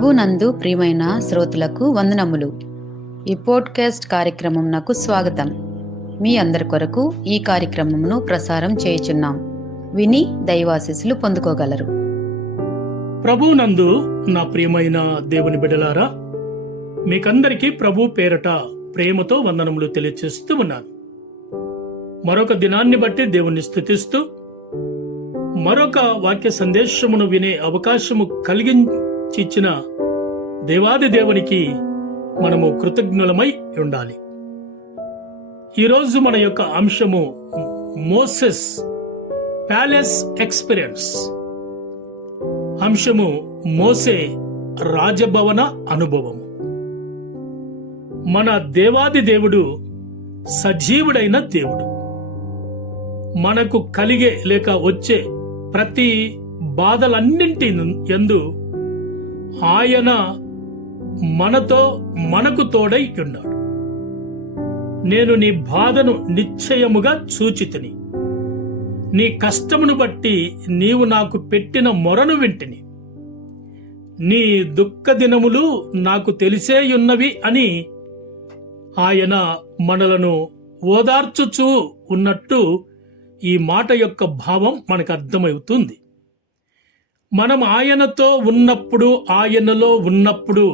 ప్రభునందు ప్రియమైన శ్రోతలకు వందనములు. ఈ పోడ్కాస్ట్ కార్యక్రమం నాకు స్వాగతం. మీ అందరి కొరకు ఈ కార్యక్రమమును ప్రసారం చేయుచున్నాం. విని దైవాశీస్సులు పొందుకోగలరు. ప్రభునందు నా ప్రియమైన దేవుని బిడ్డలారా, మీకందరికీ ప్రభు పేరట ప్రేమతో వందనములు తెలియచేస్తూ ఉన్నాను. మరొక దినాన్ని బట్టి దేవుణ్ణి స్తుతిస్తూ మరొక వాక్య సందేశమును వినే అవకాశము కలిగించిన దేవాది దేవునికి మనము కృతజ్ఞులమై ఉండాలి. ఈరోజు మన యొక్క అంశము మోసెస్ ప్యాలెస్ ఎక్స్పీరియన్స్. అంశము మోసే రాజభవన అనుభవము. మన దేవాది దేవుడు సజీవుడైన దేవుడు. మనకు కలిగే లేక వచ్చే ప్రతి బాధలన్నింటి యందు ఆయన మనకు తోడై ఉన్నాడు. నేను నీ బాధను నిశ్చయముగా చూచితిని, నీ కష్టమును బట్టి నీవు నాకు పెట్టిన మొరను వింటిని, నీ దుఃఖ దినములు నాకు తెలిసేయున్నవి అని ఆయన మనలను ఓదార్చుచూ ఉన్నట్టు ఈ మాట యొక్క భావం మనకు అర్థమవుతుంది. మనం ఆయనతో ఉన్నప్పుడు, ఆయనలో ఉన్నప్పుడు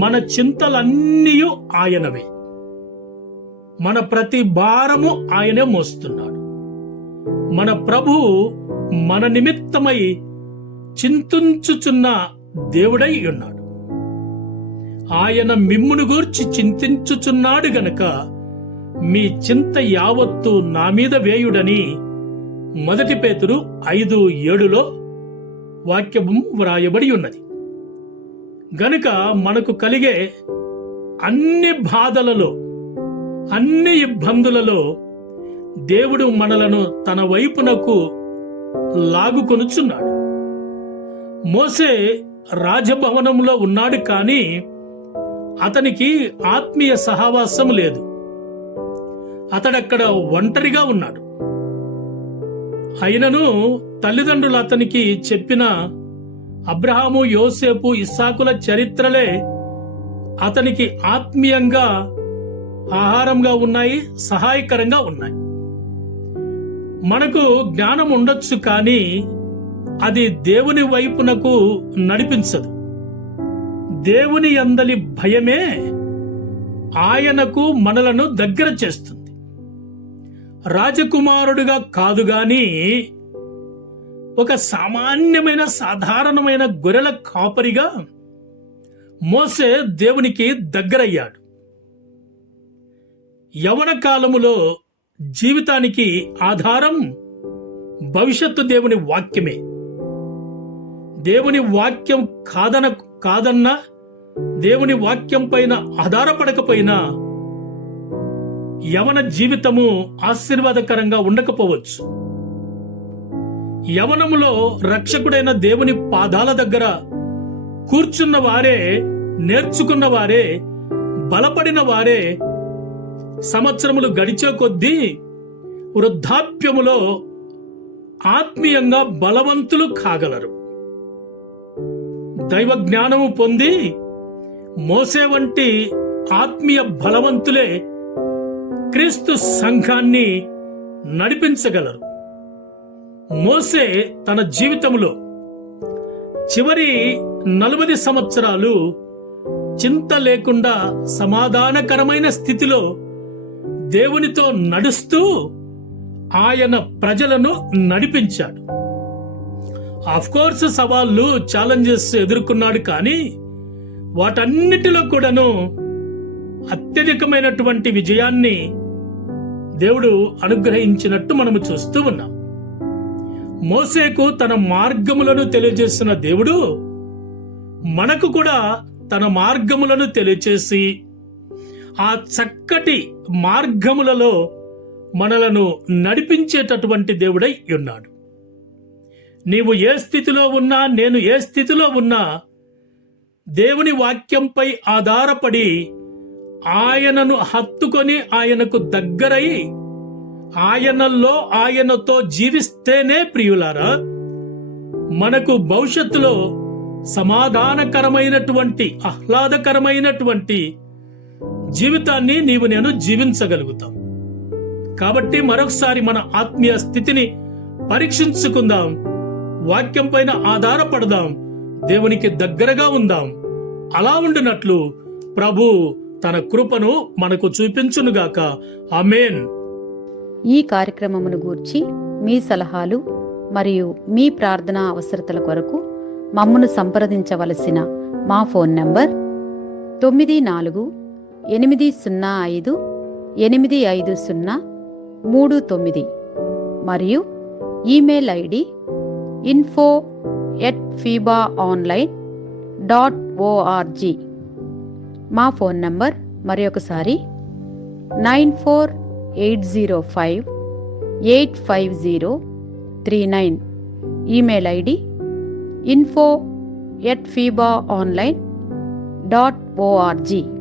మన చింతలన్నీ ఆయనవే. మన ప్రతి భారము ఆయనే మోస్తున్నాడు. మన ప్రభువు మన నిమిత్తమై చింతించుచున్న దేవుడై ఉన్నాడు. ఆయన మిమ్మును గూర్చి చింతించుచున్నాడు గనక మీ చింత యావత్తు నా మీద వేయుడని 1 పేతురు 5:7 వాక్యము వ్రాయబడి ఉన్నది. గనుక మనకు కలిగే అన్ని బాధలలో, అన్ని ఇబ్బందులలో దేవుడు మనలను తన వైపునకు లాగుకొనుచున్నాడు. మోసే రాజభవనంలో ఉన్నాడు, కానీ అతనికి ఆత్మీయ సహవాసం లేదు. అతడక్కడ ఒంటరిగా ఉన్నాడు. అయినను తల్లిదండ్రులు అతనికి చెప్పిన అబ్రహాము, యోసేపు, ఇస్సాకుల చరిత్రలే అతనికి ఆత్మీయంగా ఆహారంగా ఉన్నాయి, సహాయకరంగా ఉన్నాయి. మనకు జ్ఞానం ఉండొచ్చు, కానీ అది దేవుని వైపునకు నడిపించదు. దేవుని యందలి భయమే ఆయనకు మనలను దగ్గర చేస్తుంది. రాజకుమారుడుగా కాదు గాని ఒక సామాన్యమైన సాధారణమైన గొర్రెల కాపరిగా మోసే దేవునికి దగ్గరయ్యాడు. యవన కాలములో జీవితానికి ఆధారం భవిష్యత్తు దేవుని వాక్యమే. దేవుని వాక్యం కాదన్నా, దేవుని వాక్యం పైన ఆధారపడకపోయినా యవన జీవితము ఆశీర్వాదకరంగా ఉండకపోవచ్చు. యవనములో రక్షకుడైన దేవుని పాదాల దగ్గర కూర్చున్న వారే, నేర్చుకున్న వారే, బలపడిన వారే సంవత్సరములు గడిచే కొద్దీ వృద్ధాప్యములో ఆత్మీయంగా బలవంతులు కాగలరు. దైవ జ్ఞానము పొంది మోసే వంటి ఆత్మీయ బలవంతులే క్రీస్తు సంఘాన్ని నడిపించగలరు. మోసే తన జీవితంలో చివరి 40 సంవత్సరాలు చింత లేకుండా సమాధానకరమైన స్థితిలో దేవునితో నడుస్తూ ఆయన ప్రజలను నడిపించాడు. ఆఫ్కోర్స్ సవాళ్లు, ఛాలెంజెస్ ఎదుర్కొన్నాడు, కానీ వాటన్నిటిలో కూడాను అత్యధికమైనటువంటి విజయాన్ని దేవుడు అనుగ్రహించినట్టు మనము చూస్తూ ఉన్నాం. మోసేకు తన మార్గములను తెలియజేసిన దేవుడు మనకు కూడా తన మార్గములను తెలియచేసి ఆ చక్కటి మార్గములలో మనలను నడిపించేటటువంటి దేవుడై ఉన్నాడు. నీవు ఏ స్థితిలో ఉన్నా, నేను ఏ స్థితిలో ఉన్నా, దేవుని వాక్యంపై ఆధారపడి ఆయనను హత్తుకొని ఆయనకు దగ్గరై ఆయనలో ఆయనతో జీవిస్తేనే ప్రియులారా మనకు భవిష్యత్తులో సమాధానకరమైనటువంటి ఆహ్లాదకరమైనటువంటి జీవితాన్ని నీవు నేను జీవించగలుగుతాం. కాబట్టి మరొకసారి మన ఆత్మీయ స్థితిని పరీక్షించుకుందాం, వాక్యం పైన ఆధారపడదాం, దేవునికి దగ్గరగా ఉందాం. అలా ఉండినట్లు ప్రభు తన కృపను మనకు చూపించునుగాక. ఆమేన్. ఈ కార్యక్రమమును గూర్చి మీ సలహాలు మరియు మీ ప్రార్థనా అవసరతల కొరకు మమ్మను సంప్రదించవలసిన మా ఫోన్ నంబర్ 9480585039 మరియు ఈమెయిల్ ఐడి info@fibaonline.org. మా ఫోన్ నంబర్ మరొకసారి 9480585039. Email ID info@fibaonline.org.